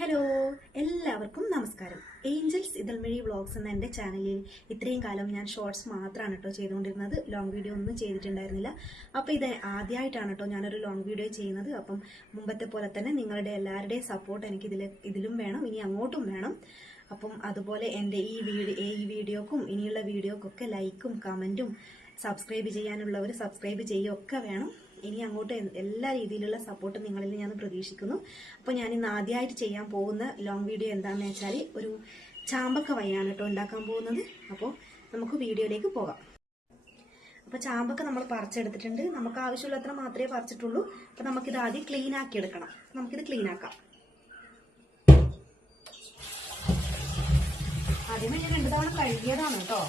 Hello, എല്ലാവർക്കും നമസ്കാരം. Angeles ഇതൾമഴി vlogs എന്ന എൻ്റെ ചാനലിൽ ഇത്രയും കാലം ഞാൻ ഷോർട്സ് മാത്രമാണ് കേട്ടോ ചെയ്തുകൊണ്ടിരുന്നത്. ലോങ് വീഡിയോ ഒന്നും ചെയ്തിട്ടുണ്ടായിരുന്നില്ല. അപ്പോൾ ഇത് ആദ്യമായിട്ടാണ് കേട്ടോ ഞാനൊരു ലോങ് വീഡിയോ ചെയ്യുന്നത്. അപ്പം മുമ്പത്തെ പോലെ തന്നെ നിങ്ങളുടെ എല്ലാവരുടെയും സപ്പോർട്ട് എനിക്ക് ഇതിലും വേണം, ഇനി അങ്ങോട്ടും വേണം. അപ്പം അതുപോലെ എൻ്റെ ഈ വീഡിയോക്കും ഇനിയുള്ള വീഡിയോക്കൊക്കെ ലൈക്കും കമൻറ്റും സബ്സ്ക്രൈബ് ചെയ്യാനുള്ളവർ സബ്സ്ക്രൈബ് ചെയ്യുകയൊക്കെ വേണം. ഇനി അങ്ങോട്ട് എല്ലാ രീതിയിലുള്ള സപ്പോർട്ടും നിങ്ങളിൽ ഞാൻ പ്രതീക്ഷിക്കുന്നു. അപ്പോൾ ഞാൻ ഇന്ന് ആദ്യമായിട്ട് ചെയ്യാൻ പോകുന്ന ലോങ് വീഡിയോ എന്താണെന്ന് വെച്ചാൽ ഒരു ചാമ്പക്ക വയ്യാണ് കേട്ടോ ഉണ്ടാക്കാൻ പോകുന്നത്. അപ്പോൾ നമുക്ക് വീഡിയോയിലേക്ക് പോകാം. അപ്പോൾ ചാമ്പക്ക നമ്മൾ പറിച്ചെടുത്തിട്ടുണ്ട്. നമുക്ക് ആവശ്യമുള്ളത്ര മാത്രമേ പറിച്ചിട്ടുള്ളൂ. അപ്പോൾ നമുക്കിത് ആദ്യം ക്ലീൻ ആക്കി എടുക്കണം. നമുക്കിത് ക്ലീൻ ആക്കാം. ആദ്യമേ ഞാൻ 2 തവണ കഴുകിയതാണ് കേട്ടോ.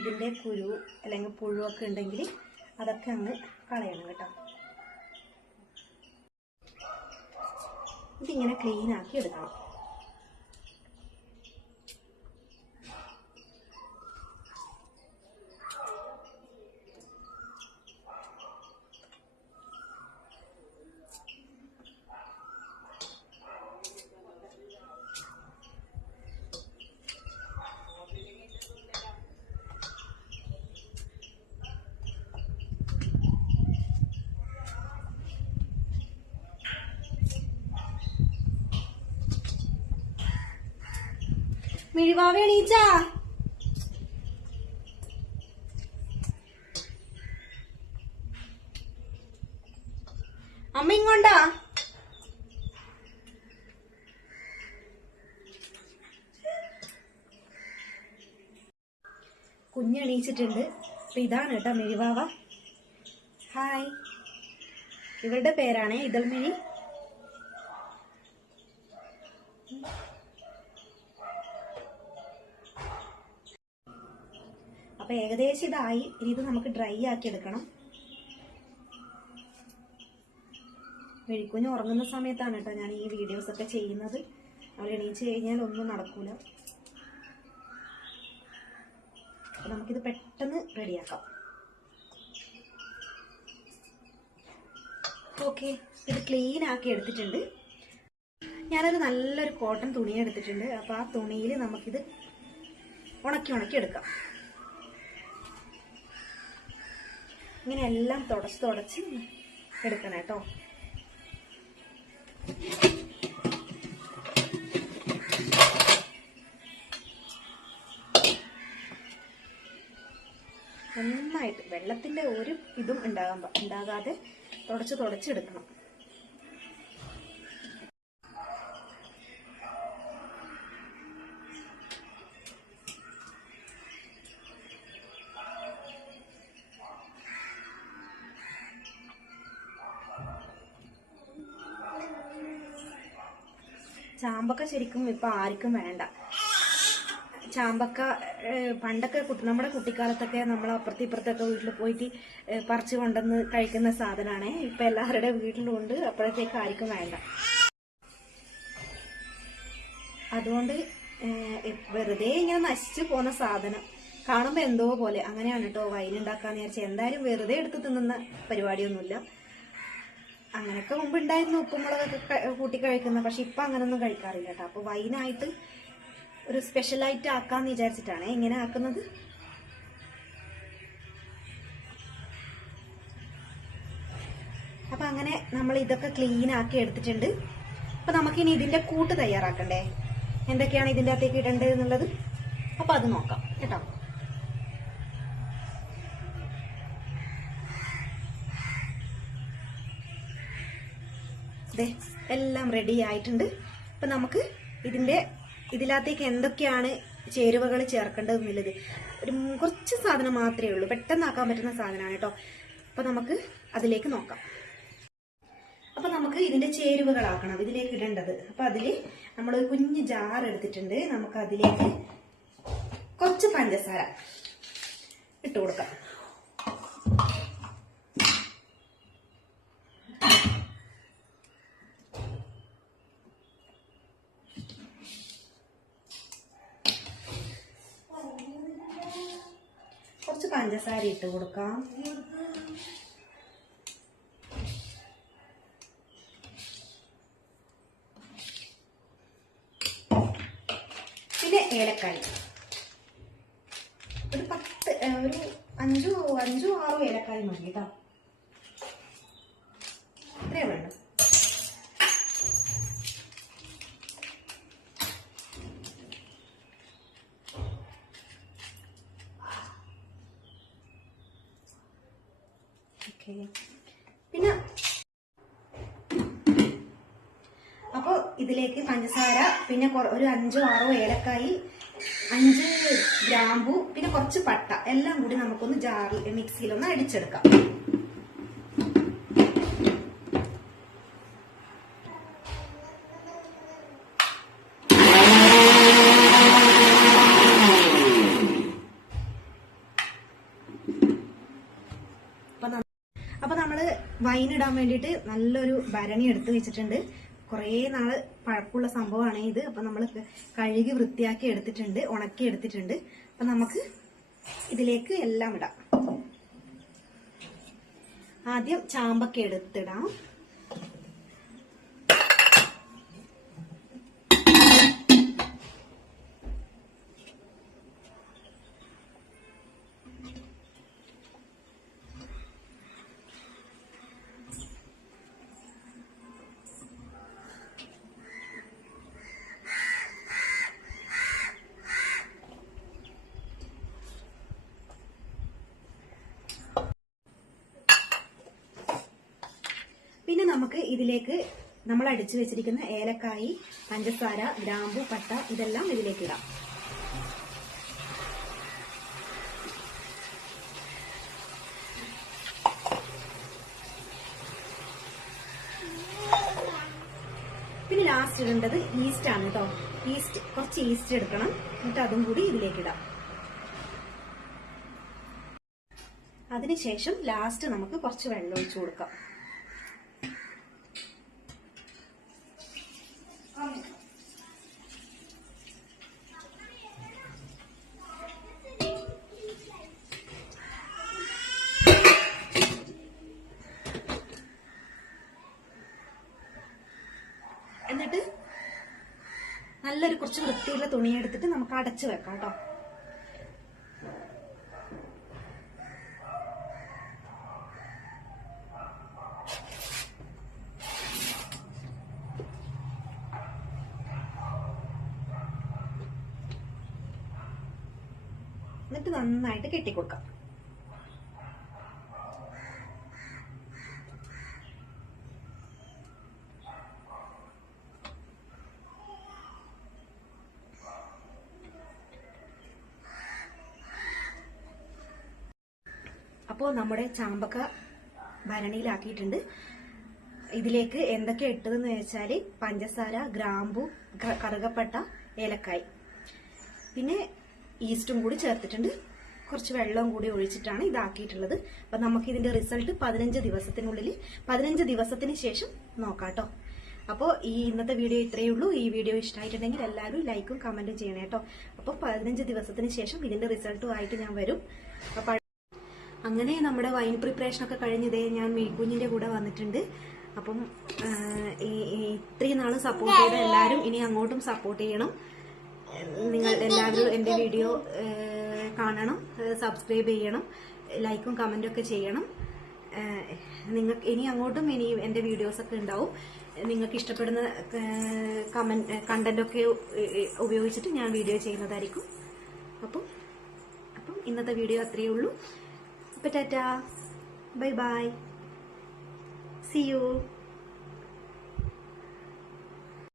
ഇതിന്റെ കുരു അല്ലെങ്കിൽ പുഴുവൊക്കെ ഉണ്ടെങ്കിൽ അതൊക്കെ അങ്ങ് കളയണം കേട്ടോ. ഇതിങ്ങനെ ക്ലീൻ ആക്കി എടുക്കണം. മിഴിവാവ എണീച്ചാ? അമ്മ ഇങ്ങോണ്ടാ? കുഞ്ഞെണീച്ചിട്ടുണ്ട്. അപ്പൊ ഇതാണ് കേട്ടോ മിഴിവാവ. ഹായ്. ഇവരുടെ പേരാണ് ഇതൾമിഴി. അപ്പൊ ഏകദേശം ഇതായി. ഇനി ഇത് നമുക്ക് ഡ്രൈ ആക്കി എടുക്കണം. വെഴിക്കുഞ്ഞ് ഉറങ്ങുന്ന സമയത്താണ് കേട്ടോ ഞാൻ ഈ വീഡിയോസ് ഒക്കെ ചെയ്യുന്നത്. അവൾ എണീച്ച് കഴിഞ്ഞാൽ ഒന്നും നടക്കൂല. അപ്പൊ നമുക്കിത് പെട്ടെന്ന് റെഡിയാക്കാം. ഓക്കെ, ഇത് ക്ലീൻ ആക്കി എടുത്തിട്ടുണ്ട്. ഞാനൊരു നല്ലൊരു കോട്ടൺ തുണി എടുത്തിട്ടുണ്ട്. അപ്പൊ ആ തുണിയിൽ നമുക്കിത് ഉണക്കി എടുക്കാം. ഇങ്ങനെ എല്ലാം തുടച്ച് എടുക്കണം കേട്ടോ. നന്നായിട്ട് വെള്ളത്തിന്റെ ഒരു ഇതും ഉണ്ടാകാതെ തുടച്ചെടുക്കണം. ചാമ്പക്ക ശരിക്കും ഇപ്പൊ ആർക്കും വേണ്ട. ചാമ്പക്ക പണ്ടൊക്കെ നമ്മുടെ കുട്ടിക്കാലത്തൊക്കെ നമ്മൾ അപ്പുറത്തൊക്കെ വീട്ടിൽ പോയിട്ട് പറിച്ചു കൊണ്ടുവന്ന് കഴിക്കുന്ന സാധനമാണ്. ഇപ്പൊ എല്ലാവരുടെ വീട്ടിലും ഉണ്ട്. അപ്പോഴത്തേക്ക് ആർക്കും വേണ്ട. അതുകൊണ്ട് വെറുതെ ഇങ്ങനെ നശിച്ചു പോകുന്ന സാധനം കാണുമ്പോ എന്തോ പോലെ അങ്ങനെയാണ് കേട്ടോ വൈൻ ഉണ്ടാക്കാന്ന് വിചാരിച്ചാൽ. എന്തായാലും വെറുതെ എടുത്ത് തിന്നുന്ന പരിപാടിയൊന്നുമില്ല. അങ്ങനെയൊക്കെ മുമ്പ് ഉണ്ടായിരുന്നു, ഉപ്പുമുളകൊക്കെ കൂട്ടി കഴിക്കുന്ന. പക്ഷെ ഇപ്പൊ അങ്ങനൊന്നും കഴിക്കാറില്ല കേട്ടോ. അപ്പൊ വൈനായിട്ട് ഒരു സ്പെഷ്യലായിട്ട് ആക്കാന്ന് വിചാരിച്ചിട്ടാണ് ഇങ്ങനെ ആക്കുന്നത്. അപ്പൊ അങ്ങനെ നമ്മൾ ഇതൊക്കെ ക്ലീൻ ആക്കി എടുത്തിട്ടുണ്ട്. അപ്പൊ നമുക്കിനി ഇതിന്റെ കൂട്ട് തയ്യാറാക്കണ്ടേ? എന്തൊക്കെയാണ് ഇതിന്റെ അകത്തേക്ക് ഇടേണ്ടത് എന്നുള്ളത് അപ്പൊ അത് നോക്കാം കേട്ടോ. എല്ലാം റെഡി ആയിട്ടുണ്ട്. അപ്പൊ നമുക്ക് ഇതിനകത്തേക്ക് എന്തൊക്കെയാണ് ചേരുവകൾ ചേർക്കേണ്ടതെന്നുള്ളത് കുറച്ച് സാധനം മാത്രമേ ഉള്ളൂ. പെട്ടെന്ന് ആക്കാൻ പറ്റുന്ന സാധനമാണ് കേട്ടോ. അപ്പൊ നമുക്ക് അതിലേക്ക് നോക്കാം. അപ്പൊ നമുക്ക് ഇതിന്റെ ചേരുവകളാക്കണം ഇതിലേക്ക് ഇടേണ്ടത്. അപ്പൊ അതില് നമ്മൾ ഒരു കുഞ്ഞ് ജാർ എടുത്തിട്ടുണ്ട്. നമുക്ക് അതിലേക്ക് കുറച്ച് പഞ്ചസാര ഇട്ട് കൊടുക്കാം. കുറച്ച് പഞ്ചസാര ഇട്ട് കൊടുക്കാം. പിന്നെ ഏലക്കായ ഒരു 5-6 ഏലക്കായ മതി കേട്ടോ. ഇത്രേ വേണ്ട. പിന്നെ അപ്പോൾ ഇതിലേക്ക് പഞ്ചസാര, പിന്നെ ഒരു 5-6 ഏലക്കായി, 5 ഗ്രാമ്പു, പിന്നെ കുറച്ച് പട്ട എല്ലാം കൂടി നമുക്കൊന്ന് ജാറിൽ മിക്സിയിലൊന്ന് അടിച്ചെടുക്കാം. അപ്പൊ നമ്മള് വൈനിടാൻ വേണ്ടിയിട്ട് നല്ലൊരു ഭരണി എടുത്ത് വെച്ചിട്ടുണ്ട്. കുറേ നാള് പഴക്കമുള്ള സംഭവമാണ് ഇത്. അപ്പൊ നമ്മൾ കഴുകി വൃത്തിയാക്കി എടുത്തിട്ടുണ്ട്, ഉണക്കി എടുത്തിട്ടുണ്ട്. അപ്പൊ നമുക്ക് ഇതിലേക്ക് എല്ലാം ഇടാം. ആദ്യം ചാമ്പക്ക എടുത്തിടാം. പിന്നെ നമുക്ക് ഇതിലേക്ക് നമ്മൾ അടിച്ചു വെച്ചിരിക്കുന്ന ഏലക്കായി, പഞ്ചസാര, ഗ്രാമ്പു, പട്ട ഇതെല്ലാം ഇതിലേക്ക് ഇടാം. പിന്നെ ലാസ്റ്റ് ഇടേണ്ടത് ഈസ്റ്റ് ആണ് കേട്ടോ. കുറച്ച് ഈസ്റ്റ് എടുക്കണം. എന്നിട്ട് അതും കൂടി ഇതിലേക്ക് ഇടാം. അതിനുശേഷം ലാസ്റ്റ് നമുക്ക് കുറച്ച് വെള്ളം ഒഴിച്ചു കൊടുക്കാം. എന്നിട്ട് നല്ലൊരു കുറച്ച് വൃത്തിയുള്ള തുണിയെടുത്തിട്ട് നമുക്ക് അടച്ചു വെക്കാം കേട്ടോ. എന്നിട്ട് നന്നായിട്ട് കെട്ടിക്കൊടുക്കാം. അപ്പോൾ നമ്മുടെ ചാമ്പക്ക ഭരണിയിലാക്കിയിട്ടുണ്ട്. ഇതിലേക്ക് എന്തൊക്കെ ഇട്ടതെന്ന് വെച്ചാൽ പഞ്ചസാര, ഗ്രാമ്പു, കറുകപ്പട്ട, ഏലക്കായ്, പിന്നെ ഈസ്റ്റും കൂടി ചേർത്തിട്ടുണ്ട്. കുറച്ച് വെള്ളം കൂടി ഒഴിച്ചിട്ടാണ് ഇതാക്കിയിട്ടുള്ളത്. അപ്പൊ നമുക്ക് ഇതിന്റെ റിസൾട്ട് 15 ദിവസത്തിന് ശേഷം നോക്കാം കേട്ടോ. അപ്പോൾ ഈ ഇന്നത്തെ വീഡിയോ ഇത്രയേ ഉള്ളൂ. ഈ വീഡിയോ ഇഷ്ടമായിട്ടുണ്ടെങ്കിൽ എല്ലാവരും ലൈക്കും കമന്റും ചെയ്യണേ കേട്ടോ. അപ്പോൾ 15 ദിവസത്തിന് ശേഷം ഇതിന്റെ റിസൾട്ടുമായിട്ട് ഞാൻ വരും. അപ്പൊ അങ്ങനെ നമ്മുടെ വൈൻ പ്രിപ്പറേഷൻ ഒക്കെ കഴിഞ്ഞതേ ഞാൻ മീക്കുഞ്ഞിന്റെ കൂടെ വന്നിട്ടുണ്ട്. അപ്പം ഇത്രയും നാള് സപ്പോർട്ട് ചെയ്ത എല്ലാവരും ഇനി അങ്ങോട്ടും സപ്പോർട്ട് ചെയ്യണം. നിങ്ങൾ എല്ലാവരും എന്റെ വീഡിയോ കാണണം, സബ്സ്ക്രൈബ് ചെയ്യണം, ലൈക്കും കമന്റും ഒക്കെ ചെയ്യണം. നിങ്ങൾക്ക് ഇനി അങ്ങോട്ടും ഇനി എന്റെ വീഡിയോസ് ഒക്കെ ഉണ്ടാവും. നിങ്ങൾക്ക് ഇഷ്ടപ്പെടുന്ന കണ്ടന്റ് ഒക്കെ ഉപയോഗിച്ചിട്ട് ഞാൻ വീഡിയോ ചെയ്യുന്നതായിരിക്കും. അപ്പം ഇന്നത്തെ വീഡിയോ അത്രയേ ഉള്ളൂ. Tata, bye bye, see U.